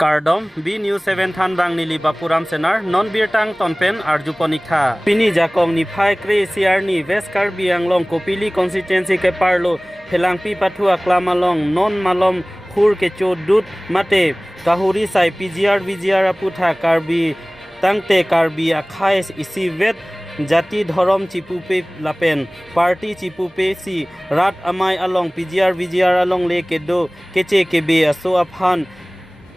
Kardom B News 7 Than Bang Nili Bapuram Senar Non Bir Tang Tonpen Arju Ponikha Pini Jakong ni Phai Kre Siar ni West Karbi Anglong Kopili constituency ke Parlo Phelangpi Pathua Klamalong Non Malom Khur ke Chodut Mate Kahuri Sai PGR Vijayara Putha Karbi Tangte Karbi Akhai Isivet Jati Dhorom Chipupe Lapen Party Chipupe Si Rat Amai Along PGR Vijayara Along Le Kedo Keche Kebe Aso Aphan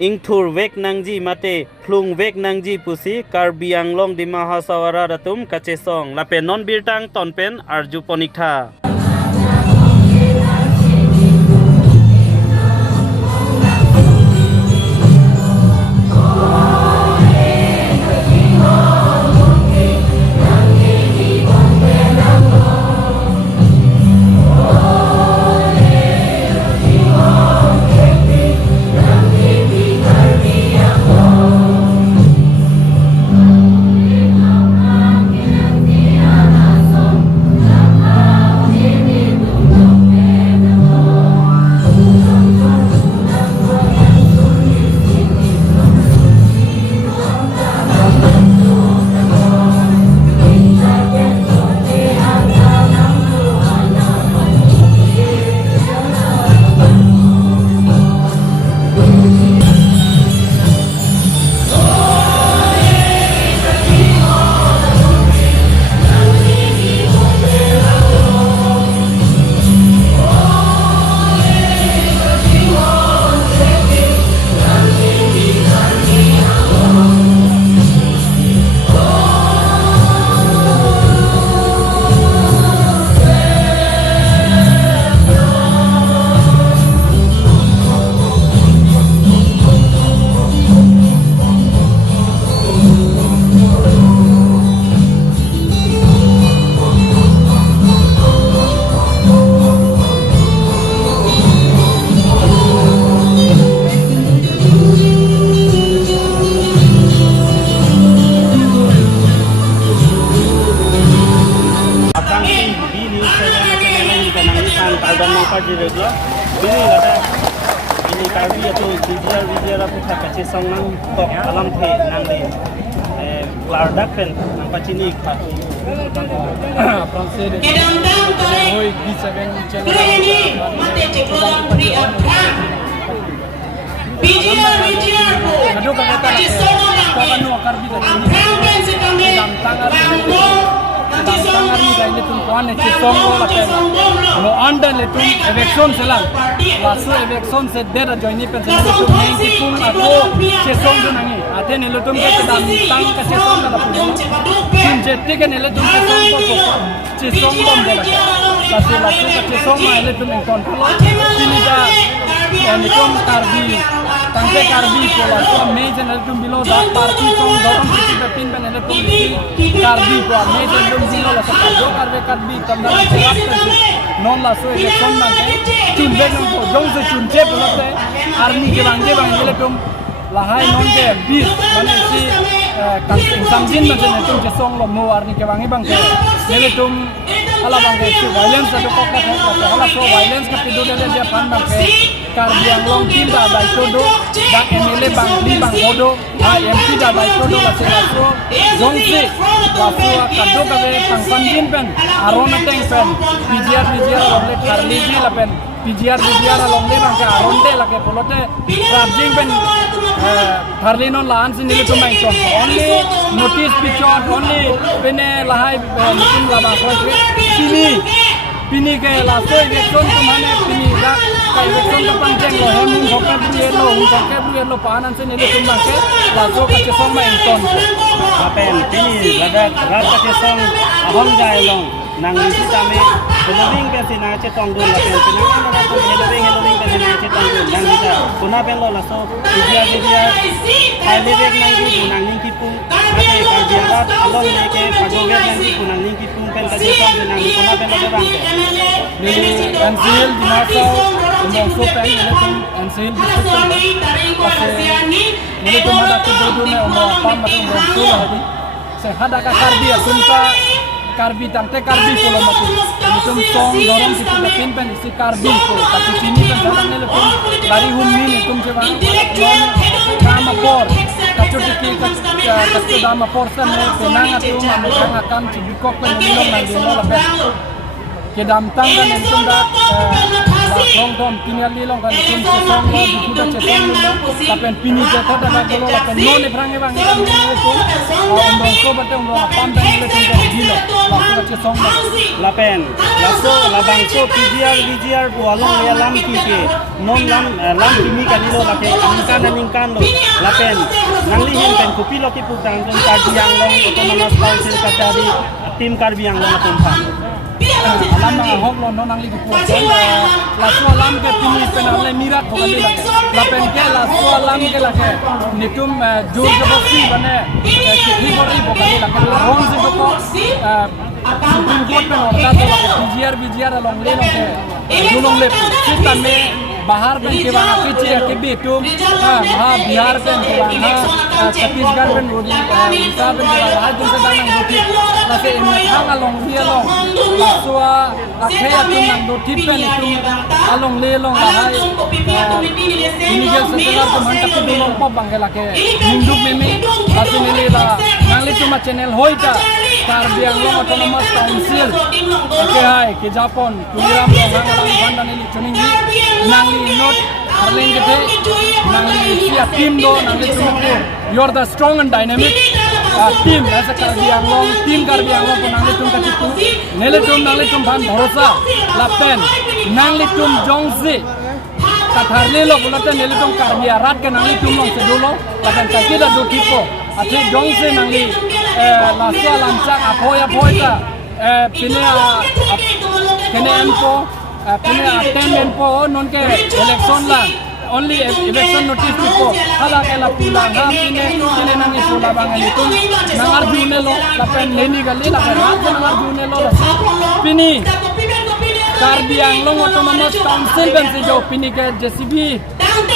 Ingthur Vek Nangji Mate Plung Vek Nangji Pusi Karbi Anglong Dima Hasawara Datum Kachesong Lapen Non Birtang Tonpen Arju Ponikha Ini Karbi atau Vijayara Putha Kachesong nang tok dalam the nang le Lardak pen nang pacini kha Oi B7 channel mate teknologi pri apran Vijayara ko Kachesong nang Karbi apran pen se kame Rango Tangari da ile tun kwane Chesong lo lapen no anda le tun election selang lasu election se dera joini pen se le tun main tipung ato Chesong do nangi ate ne le tun ke dam tang ka Chesong la pu tun jette ke ne le tun Chesong ko Chesong dom de la lasu ka Chesong ma le tun en kontrol tini da yani kom Karbi tangke Karbi ko la so me je ne tun bilo da party song dom pin pen ne tun Karbi ko me je dum bilo la sa jo Karbi tamda non la so election na tun be no jong se tun je bilo te army ke bang le tum la hai non de bis mane si kan samjin na ne tun je song lo mo army ke bang ke le tum ala bang ke violence to ko ka ala so violence ka pidu de dia pan bang ke Karbi Anglong tim da dai todo da MLA bang odo MP da dai todo la se la so jong se la so kado ka be pang samjin pen arona teng pen PGR le Karli ji la pen PGR long le bang ke aronde la ke polote rajing pen Karli non la an sin ni to mai so only notice picture only bene la hai musim la ba ko pini ke la so election to mane pini da ka election ka panjeng lo he mun hoka buye lo panan se ni le tumba ke la so ka Chesong ma enton apen pini ladak rat Kachesong ahom jai long nang ni tame Helowing pe sina chetong dun lapen sina na to Helowing pe sina chetong dun nang kita kuna pen lo la so dia hai vek nang ki nang ning ki pung ate Karbi rat along le ke pagowe nang ki nang ning ki pung pen Kachesong nang kuna pen lo bang ni NCL dinasa umong so pen ni tum NCL ni tum ada tu do ne umong pam ma tum so hadi se hada ka Karbi asunta Karbi tangte Karbi polo mati Nitum song dorong situ dakin pen isi karbi ko tapi sini kan jalan ni lepas dari humi nitum coba non nama por kacau tiki kacau nama por sana penang atu mamang akan cibikok pen nilong nanti nol lepas kedam tangkan nitum dah song tom tinggal nilong kan nitum song lo dibuka song lo tapi pini jatuh dah kalau lepas non perang bang kan nitum orang ko bete orang pandang nitum kan gila langsung kacau song lo lapen laso labangso PGR bualong ya lam kike non lam kimi kanilo lake ningkan lo lapen nangli hen pen kopi lo ki putang pen karbiang long autonomous council katari tim karbiang long tumpa alam na hok lo non nangli ku pen laso alam ke pini pen ale mirat ko kali lake lapen ke laso alam ke lake nitum jur jabasti bane ki bori bo kali lake rong se ko Supreme Court में होता तो PGR along ले लोगे जुलूम ले सिस्टम में बाहर में के वहाँ पीछे के बेटुम वहाँ बिहार में के वहाँ छत्तीसगढ़ में उड़ीसा में वहाँ दूसरे दाना होती लासे इनमें खांग along ले लोग लासुआ आखे तुम नंदो टिप में तुम along ले लोग वहाँ इनिगल सेंटर को मंटा के दुलों पॉप बंगे लाके हिंदू में लासे ने ला नाले तुम चैनल होइटा Karbiang long autonomous council oke hai ke Japon kuliram long hangalang banda nili chuningi nangli not harling gede nangli sia team do nangli chuningi you are the strong and dynamic team as a Karbiang long team Karbiang long nangli tum kachitu nele tum nangli tum bhan bhorosa lapen nangli tum jongsi katharli lo bulate nele tum Karbia rat ke nangli tum long sedulo lapen takida do tipo ati jongsi nangli laso lancak apoy ta pine empo pine attend empo non ke election lang only election notice tipo hala ke la pula ha pine nang pula bang itu nangar june lo lapen leni gali la rat nangar june lo pini Karbiang long autonomous council ben se jo pini ke JCB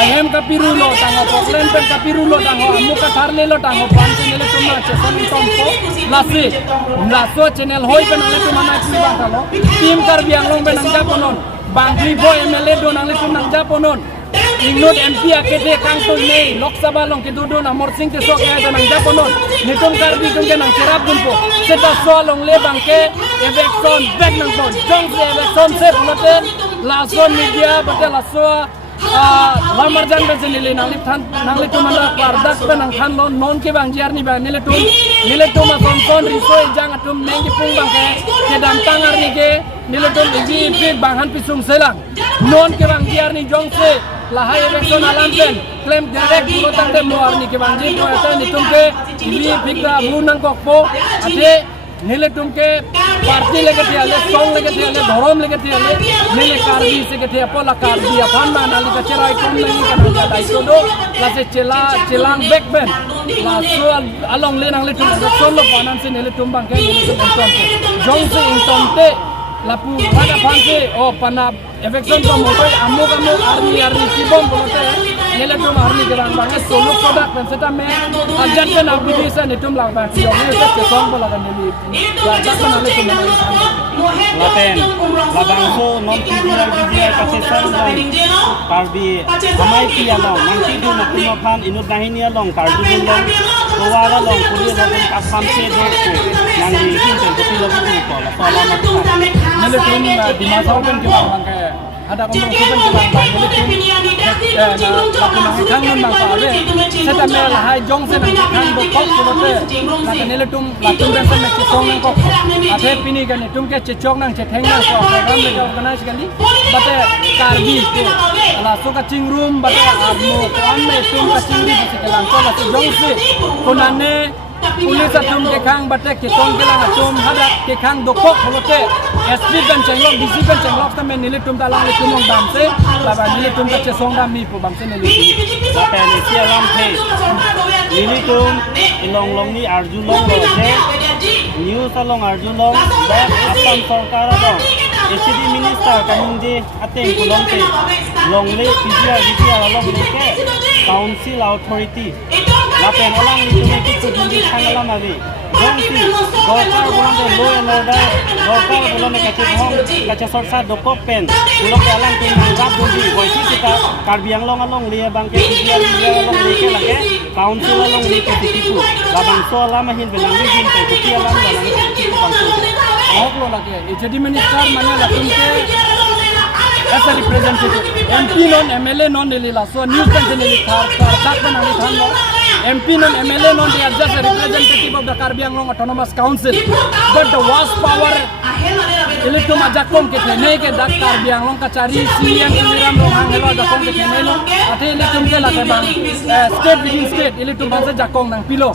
ahem kapirulo tango poklen pen kapirulo tango amuka tharle lo tango panse nele tuma cheson tompo lasi laso channel hoi pen ale tuma na chi batalo team Karbiang long ben anja ponon bangli boy MLA do nang le tum nang japonon Ingnot MP akete kangtol nei Lok Sabha long ke dudun Amor Singh te so kaya do nang japonon nitum Karbi tum ke nang serap dumpo seta so long le bangke election back nang ton jong se election se pulote laso media bate laso Lamarjan be nile nangli tum anda pardak pe nang khan lo non ke bangjiar ni ba nile tum kon riso jang atum nengi pung bangke ke dam tangar ni ke nile tum iji pik banghan pisum selang non ke bangjiar ni jong se lahai election alam pen claim direct bulotan de muar ni ke bangji to ata ni tum ke ibi pikra bunang kokpo ate nile tum ke party lege the ale song lege the ale dhorom lege the ale nile Karbi se ke the apola Karbi aphan ma nali ka cherai kom nahi ka da dai to do la se chelang back ben la so along le nang le tum so lo panan se nile tum bang ke nile tum ton jong se intonte lapu pada phanse o panab election to motoi amuk army kibom bolote nile tum army ke bang bang solo product ben seta me ajat ke na bidi se nitum la ba yo ne se song bola kan nile la ja kan nile tum lapen labangso non PGR kase song Karbi amai pia long nangti du na kuno phan inut nahini long Karbi long towara long kuliya long asam se do ko nangli hin ten ko pilo ko ko la pala ma nile tum di masa open ke bang ke ada komong open ke bang nile tum na kangun bang pa ave seta me la hai jong se nang kan do kok bolote la nile tum la tum ben se me song nang kok ate pini kan tum ke chechok nang che theng nang so program le organize kali bate Karbi ko la so ka ching room bate armo ko an me tum ka ching ri se kelang ko la jong se konane police अटुम के खांग बटे के तोंग के लांग अटुम हदा के खांग दोखोक होलोते एसपी बन चंगलोक डीसी बन चंगलोक तमे नीले तुम दालांग ले तुम दाम से लाबा नीले तुम के सोंग दाम मी पु बम से नीले ला पेन एशिया लाम थे नीले तुम इलोंग लोंग नि अर्जुन लोंग लोचे न्यू सलोंग अर्जुन लोंग बे असम सरकार लोंग एचडी मिनिस्टर कानिंजे अते कुलोंग ते लोंग ले पीजीआर लोंग ले के council authority lapen olang ni tumeki tu dundi sangala mabi Jongsi Golkar bulan de law and order Golkar bulan de kaca sorsa dokopen bulan de alang timang rap dundi boisi kita Karbi Anglong along liya bangke tibian along leke lake council along leke tipu labang so lama hin belang hin te tipu alam belang tipu council ahok lo lagi jadi minister mana lah tumke as a representative MP non MLA non delila so news kan nili thar tak banali thanlo MP non MLA non they are just a representative of the Karbi Anglong Autonomous Council but the vast power Ilitum ajakong ke thenei ke dak Karbi Anglong kacari CM Iliram Rohang helo ajakong ke thenei no ate ilitum ke lake bang state within state ilitum bangsa jakong nang pilo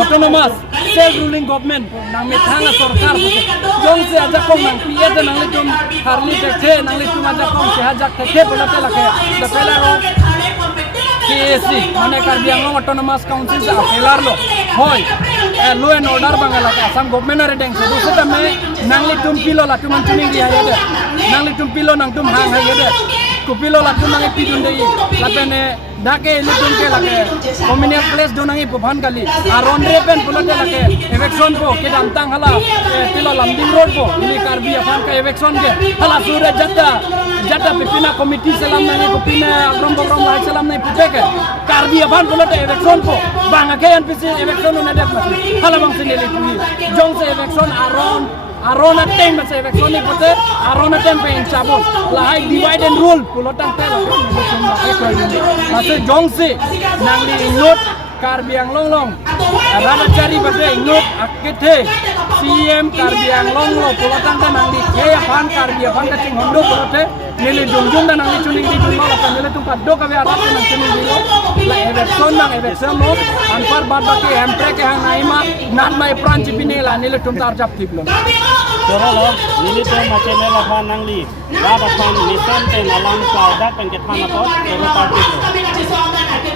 autonomous self ruling government nang mithanga sarkar buke jong se ajakong nang piye nang ilitum harli tekhe nang ilitum ajakong se hajak tekhe bolate lake the fellow KSC mane Karbi Anglong Autonomous Council sa apelar lo hoy law and order bangala ka asam government are deng sedu seta me nangli tum pilo la tum tuning dia ya de nangli tum pilo nang tum hang ha ya de ku pilo la tum nang pidun dei la pene dake ni tum ke la ke communal place do nang bhan kali aron re pen pulote la ke election ko ke dam tang hala pilo lamding road ko ini Karbi afan ka election ke hala sure jata pipina committee salam nang pipina agrom lai salam nang pipeke Karbi afan pulote election ko bang ke NPC election no nadak mati hala bang sineli tui jong se election arona tem se election ni pote arona tem pe inchabol la hai divide and rule pulotang te la mase jong se nangli not Karbi Anglong rana cari bade not akete CM Karbi Anglong lo pulotang te nangli ke afan Karbi afan ka ching hondo pulote nili jungjung dan nangli chuning di jumma la nili tum kaddo ka be arat nang chuning di lo la election mo anpar bad baki empre ke hang naima nat mai pran chipine la nili tum tar jap thik lo Torolo nili to mache mela phan nangli bada phan nisan te nalam sauda pengke thana pot toro party